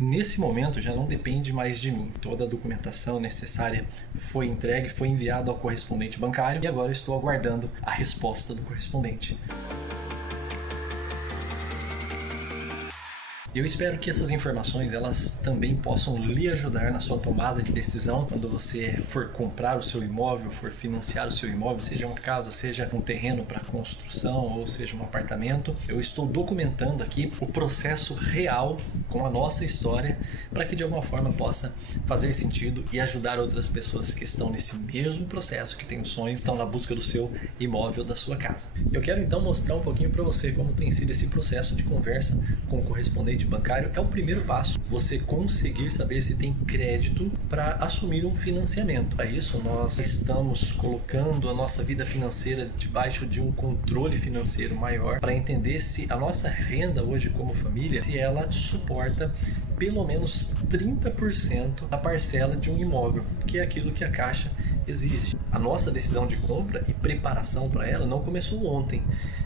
Nesse momento já não depende mais de mim. Toda a documentação necessária foi entregue, foi enviada ao correspondente bancário e agora estou aguardando a resposta do correspondente. Eu espero que essas informações elas também possam lhe ajudar na sua tomada de decisão quando você for comprar o seu imóvel, for financiar o seu imóvel, seja uma casa, seja um terreno para construção ou seja um apartamento. Eu estou documentando aqui o processo real com a nossa história para que de alguma forma possa fazer sentido e ajudar outras pessoas que estão nesse mesmo processo, que têm o sonho, estão na busca do seu imóvel, da sua casa. Eu quero então mostrar um pouquinho para você como tem sido esse processo de conversa com o correspondente bancário. É o primeiro passo, você conseguir saber se tem crédito para assumir um financiamento. Para isso, nós estamos colocando a nossa vida financeira debaixo de um controle financeiro maior para entender se a nossa renda hoje como família, se ela suporta pelo menos 30% da parcela de um imóvel, que é aquilo que a Caixa exige. A nossa decisão de compra e preparação para ela não começou ontem,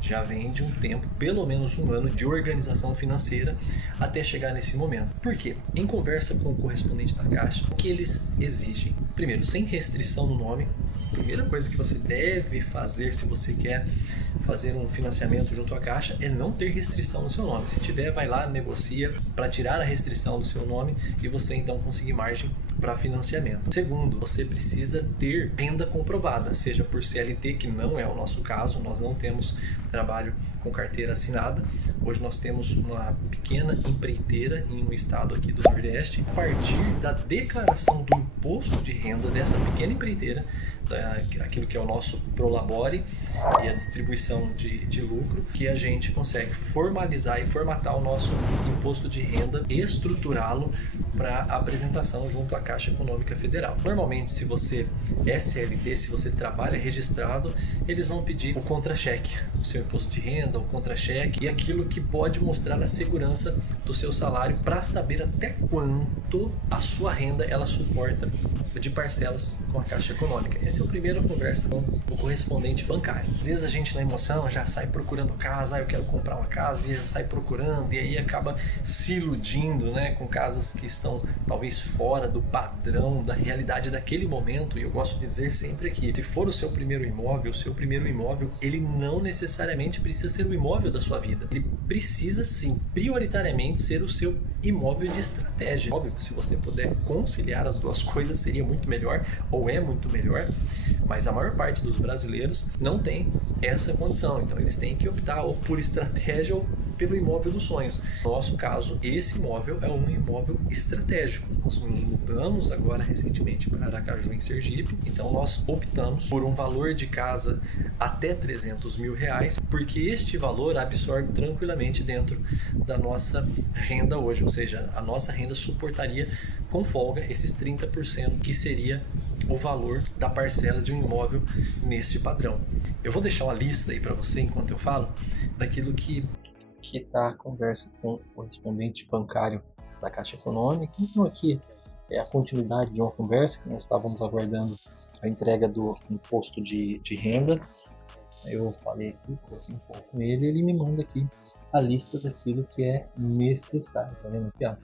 já vem de um tempo, pelo menos um ano de organização financeira até chegar nesse momento. Por quê? Em conversa com o correspondente da Caixa, o que eles exigem? Primeiro, sem restrição no nome. A primeira coisa que você deve fazer se você quer fazer um financiamento junto à Caixa é não ter restrição no seu nome. Se tiver, vai lá, negocia para tirar a restrição do seu nome e você então conseguir margem para financiamento. Segundo, você precisa ter renda comprovada, seja por CLT, que não é o nosso caso, nós não temos trabalho com carteira assinada. Hoje nós temos uma pequena empreiteira em um estado aqui do Nordeste. A partir da declaração do imposto de renda dessa pequena empreiteira, aquilo que é o nosso Prolabore e a distribuição de lucro, que a gente consegue formalizar e formatar o nosso imposto de renda e estruturá-lo para apresentação junto à Caixa Econômica Federal. Normalmente, se você é CLT, se você trabalha registrado, eles vão pedir o contra-cheque, o seu imposto de renda, o contra-cheque e aquilo que pode mostrar a segurança do seu salário para saber até quanto a sua renda ela suporta de parcelas com a Caixa Econômica. Essa é a primeira conversa com o correspondente bancário. Às vezes a gente na emoção já sai procurando casa, eu quero comprar uma casa, e já sai procurando e aí acaba se iludindo, né, com casas que estão talvez fora do padrão, da realidade daquele momento. E eu gosto de dizer sempre aqui, se for o seu primeiro imóvel, ele não necessariamente precisa ser o imóvel da sua vida. Ele precisa sim, prioritariamente, ser o seu imóvel de estratégia. Óbvio, se você puder conciliar as duas coisas, seria muito melhor, ou é muito melhor, mas a maior parte dos brasileiros não tem essa condição, então eles têm que optar ou por estratégia ou pelo imóvel dos sonhos. No nosso caso, esse imóvel é um imóvel estratégico. Nós nos mudamos agora recentemente para Aracaju, em Sergipe, então nós optamos por um valor de casa até R$300 mil, porque este valor absorve tranquilamente dentro da nossa renda hoje, ou seja, a nossa renda suportaria com folga esses 30% que seria o valor da parcela de um imóvel neste padrão. Eu vou deixar uma lista aí para você enquanto eu falo daquilo que está a conversa com o correspondente bancário da Caixa Econômica. Então aqui é a continuidade de uma conversa que nós estávamos aguardando a entrega do imposto de renda. Eu falei aqui, conversei um pouco com ele me manda aqui a lista daquilo que é necessário. Tá vendo aqui, ó?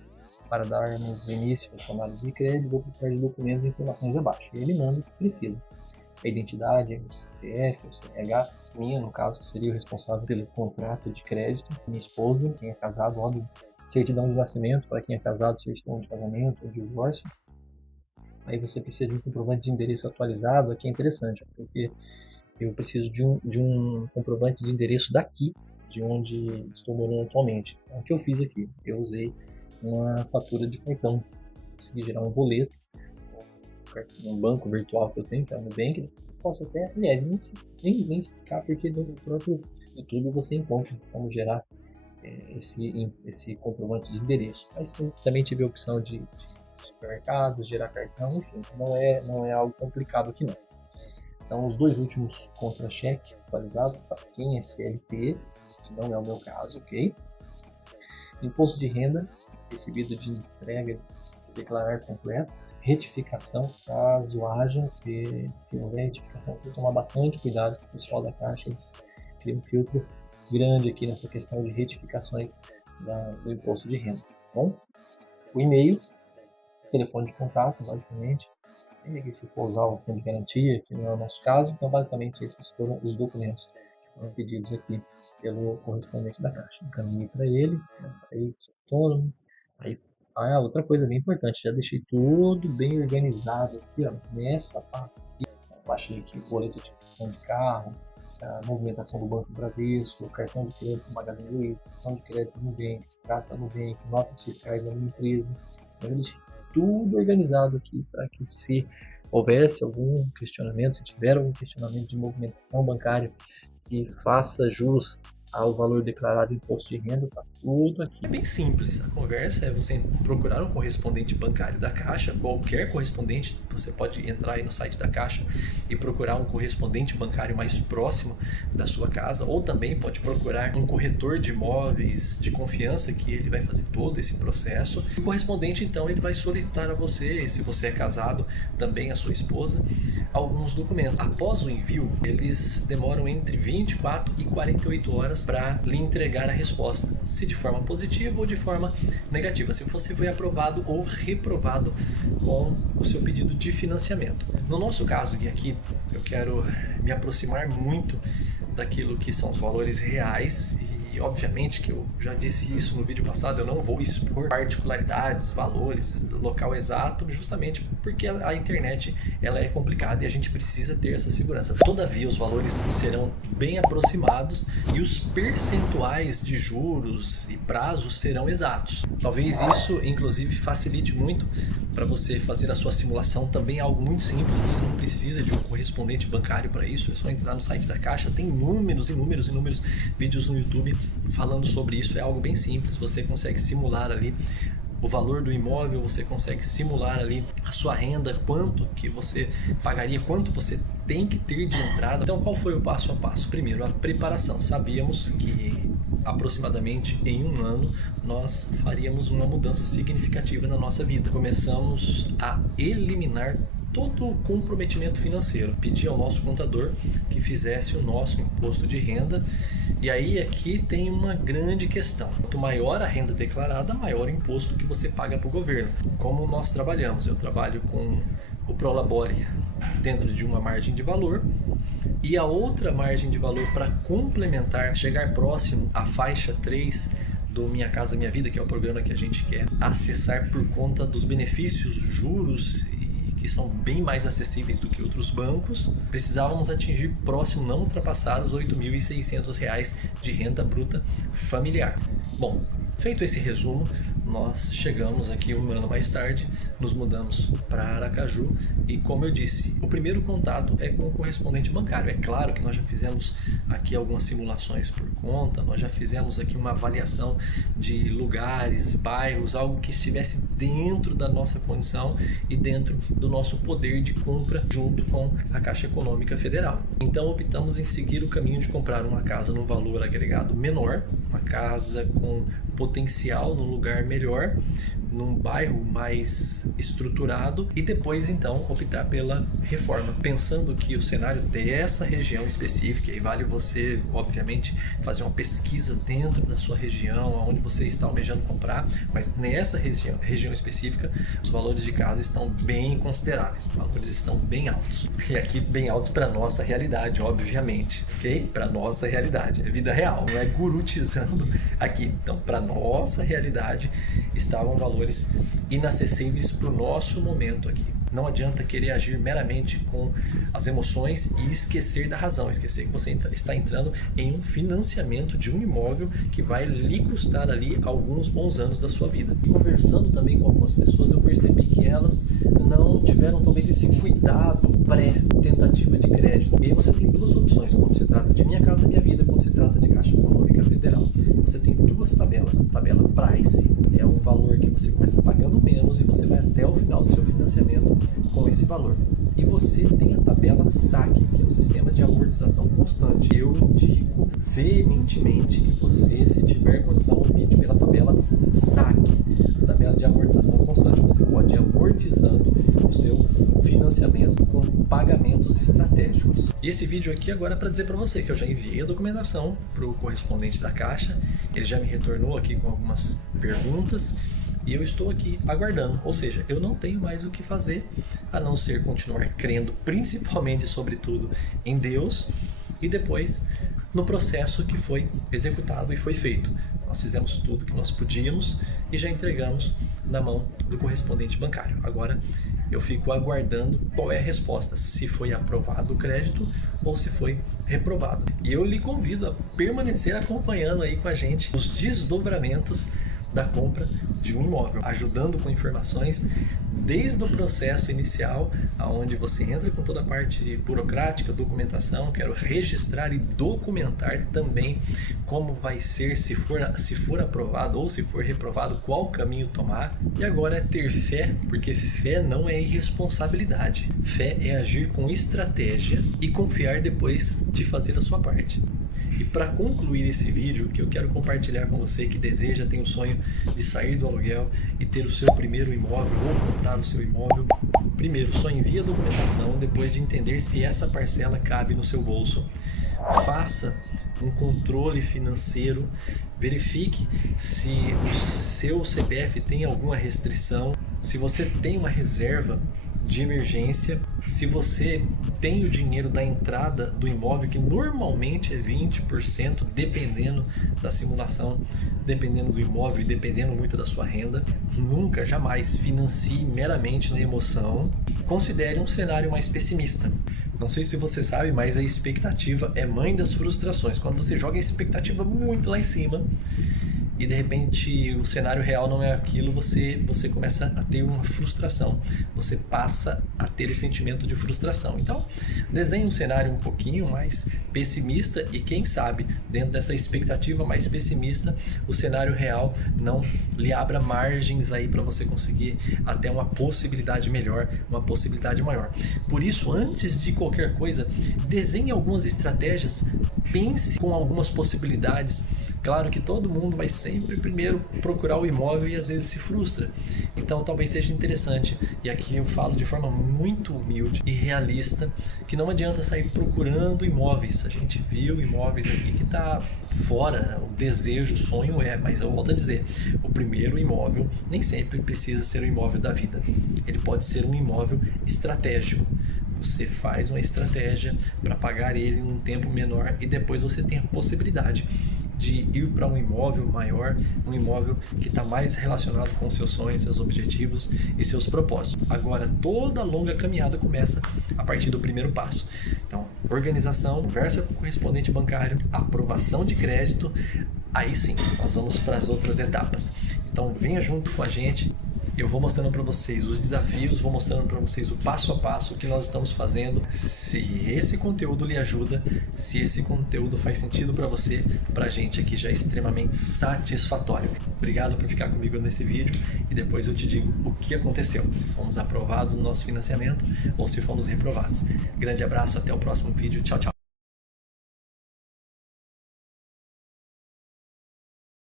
Para darmos início à análise de crédito, vou precisar de documentos e informações abaixo. E ele manda o que precisa. A identidade, o CPF, o CNH, minha, no caso, que seria o responsável pelo contrato de crédito, minha esposa, quem é casado, óbvio, certidão de nascimento, para quem é casado, certidão de casamento ou divórcio. Aí você precisa de um comprovante de endereço atualizado, aqui é interessante, porque eu preciso de um comprovante de endereço daqui, de onde estou morando atualmente. Então, o que eu fiz aqui? Eu usei uma fatura de cartão, consegui gerar um boleto, um banco virtual que eu tenho, que é o Nubank. Você posso até, aliás, nem explicar, porque no próprio YouTube você encontra como gerar esse comprovante de endereço. Mas também tive a opção de supermercado, gerar cartão, enfim, não é algo complicado aqui não. Então, os dois últimos contra-cheque atualizados para quem é CLT, que não é o meu caso, ok? Imposto de renda recebido de entrega, se declarar completo. Retificação, caso haja, se houver retificação, tem que tomar bastante cuidado com o pessoal da Caixa, eles têm um filtro grande aqui nessa questão de retificações do imposto de renda, tá bom? o e-mail, telefone de contato, basicamente, e se for usar o fundo de garantia, que não é o nosso caso. Então, basicamente, esses foram os documentos que foram pedidos aqui pelo correspondente da Caixa. Encaminhei para ele, aí sou autônomo. Aí, outra coisa bem importante, já deixei tudo bem organizado aqui, ó, nessa pasta aqui. Baixei aqui o boleto de aquisição de carro, a movimentação do Banco Bradesco, cartão de crédito do Magazine Luiza, cartão de crédito no Nubank, extrato no Nubank, notas fiscais da minha empresa. Então, eu deixei tudo organizado aqui para que, se houvesse algum questionamento, se tiver algum questionamento de movimentação bancária que faça jus ao valor declarado de imposto de renda, está tudo aqui. É bem simples, a conversa é você procurar um correspondente bancário da Caixa, qualquer correspondente, você pode entrar aí no site da Caixa e procurar um correspondente bancário mais próximo da sua casa, ou também pode procurar um corretor de imóveis de confiança, que ele vai fazer todo esse processo. O correspondente, então, ele vai solicitar a você, se você é casado, também a sua esposa, alguns documentos. Após o envio, eles demoram entre 24 e 48 horas para lhe entregar a resposta, se de forma positiva ou de forma negativa, se você foi aprovado ou reprovado com o seu pedido de financiamento. No nosso caso, e aqui eu quero me aproximar muito daquilo que são os valores reais, e obviamente que eu já disse isso no vídeo passado, eu não vou expor particularidades, valores, local exato, justamente porque a internet ela é complicada e a gente precisa ter essa segurança. Todavia, os valores serão bem aproximados e os percentuais de juros e prazos serão exatos. Talvez isso, inclusive, facilite muito para você fazer a sua simulação. Também é algo muito simples, você não precisa de um correspondente bancário para isso, é só entrar no site da Caixa, tem inúmeros vídeos no YouTube falando sobre isso, é algo bem simples, você consegue simular ali o valor do imóvel, você consegue simular ali a sua renda, quanto que você pagaria, quanto você tem que ter de entrada. Então, qual foi o passo a passo? Primeiro, a preparação. Sabíamos que aproximadamente em um ano nós faríamos uma mudança significativa na nossa vida. Começamos a eliminar todo o comprometimento financeiro. Pedi ao nosso contador que fizesse o nosso imposto de renda. E aí aqui tem uma grande questão. Quanto maior a renda declarada, maior o imposto que você paga para o governo. Como nós trabalhamos? Eu trabalho com o Prolabore dentro de uma margem de valor, e a outra margem de valor para complementar, chegar próximo à faixa 3 do Minha Casa Minha Vida, que é o programa que a gente quer acessar por conta dos benefícios, juros, que são bem mais acessíveis do que outros bancos. Precisávamos atingir próximo, não ultrapassar os R$ 8.600 de renda bruta familiar. Bom, feito esse resumo, nós chegamos aqui um ano mais tarde, nos mudamos para Aracaju e, como eu disse, o primeiro contato é com o correspondente bancário. É claro que nós já fizemos aqui algumas simulações por conta, nós já fizemos aqui uma avaliação de lugares, bairros, algo que estivesse dentro da nossa condição e dentro do nosso poder de compra junto com a Caixa Econômica Federal. Então optamos em seguir o caminho de comprar uma casa num valor agregado menor, uma casa com potencial num lugar melhor, num bairro mais estruturado, e depois então optar pela reforma, pensando que o cenário dessa região específica, e vale você obviamente fazer uma pesquisa dentro da sua região, onde você está almejando comprar, mas nessa região específica os valores de casa estão bem consideráveis, os valores estão bem altos, e aqui bem altos para nossa realidade, obviamente, ok? Para nossa realidade, é vida real, não é gurutizando aqui. Então, para nossa realidade estavam valores inacessíveis para o nosso momento aqui. Não adianta querer agir meramente com as emoções e esquecer da razão, esquecer que você está entrando em um financiamento de um imóvel que vai lhe custar ali alguns bons anos da sua vida. Conversando também com algumas pessoas, eu percebi que elas não tiveram talvez esse cuidado pré-tentativa de crédito. E aí você tem duas opções quando se trata de Minha Casa Minha Vida, quando se trata de Caixa Econômica Federal. Você tem duas tabelas. Tabela Price é um valor que você começa pagando menos e você vai até o final do seu financiamento com esse valor. E você tem a tabela SAC, que é o Sistema de Amortização Constante. Eu indico veementemente que você, se tiver condição, opte pela tabela SAC, a tabela de amortização constante. Você pode ir amortizando o seu financiamento com pagamentos estratégicos. E esse vídeo aqui agora é para dizer para você que eu já enviei a documentação para o correspondente da Caixa, ele já me retornou aqui com algumas perguntas, E eu estou aqui aguardando, ou seja, eu não tenho mais o que fazer a não ser continuar crendo, principalmente, sobretudo, em Deus, e depois no processo que foi executado e foi feito. Nós fizemos tudo que nós podíamos e já entregamos na mão do correspondente bancário. Agora eu fico aguardando qual é a resposta, se foi aprovado o crédito ou se foi reprovado. E eu lhe convido a permanecer acompanhando aí com a gente os desdobramentos da compra de um imóvel, ajudando com informações desde o processo inicial, aonde você entra com toda a parte burocrática, documentação, quero registrar e documentar também como vai ser, se for aprovado ou se for reprovado, qual caminho tomar. E agora é ter fé, porque fé não é irresponsabilidade. Fé é agir com estratégia e confiar depois de fazer a sua parte. E para concluir esse vídeo, que eu quero compartilhar com você que deseja, tem o sonho de sair do aluguel e ter o seu primeiro imóvel ou comprar o seu imóvel, primeiro só envia a documentação, depois de entender se essa parcela cabe no seu bolso. Faça um controle financeiro, verifique se o seu CPF tem alguma restrição, se você tem uma reserva de emergência, se você tem o dinheiro da entrada do imóvel, que normalmente é 20%, dependendo da simulação, dependendo do imóvel e dependendo muito da sua renda. Nunca, jamais financie meramente na emoção. Considere um cenário mais pessimista. Não sei se você sabe, mas a expectativa é mãe das frustrações. Quando você joga a expectativa muito lá em cima e de repente o cenário real não é aquilo, você começa a ter uma frustração, você passa a ter o sentimento de frustração. Então, desenhe um cenário um pouquinho mais pessimista e quem sabe, dentro dessa expectativa mais pessimista, o cenário real não lhe abra margens aí para você conseguir até uma possibilidade melhor, uma possibilidade maior. Por isso, antes de qualquer coisa, desenhe algumas estratégias, pense com algumas possibilidades. Claro que todo mundo vai sempre primeiro procurar o imóvel e às vezes se frustra. Então talvez seja interessante, e aqui eu falo de forma muito humilde e realista, que não adianta sair procurando imóveis. A gente viu imóveis aqui que está fora, o desejo, o sonho mas eu volto a dizer, o primeiro imóvel nem sempre precisa ser o imóvel da vida. Ele pode ser um imóvel estratégico. Você faz uma estratégia para pagar ele em um tempo menor e depois você tem a possibilidade de ir para um imóvel maior, um imóvel que está mais relacionado com seus sonhos, seus objetivos e seus propósitos. Agora, toda a longa caminhada começa a partir do primeiro passo. Então, organização, conversa com o correspondente bancário, aprovação de crédito, aí sim, nós vamos para as outras etapas. Então, venha junto com a gente. Eu vou mostrando para vocês os desafios, vou mostrando para vocês o passo a passo, o que nós estamos fazendo. Se esse conteúdo lhe ajuda, se esse conteúdo faz sentido para você, para a gente aqui já é extremamente satisfatório. Obrigado por ficar comigo nesse vídeo e depois eu te digo o que aconteceu, se fomos aprovados no nosso financiamento ou se fomos reprovados. Grande abraço, até o próximo vídeo, tchau, tchau.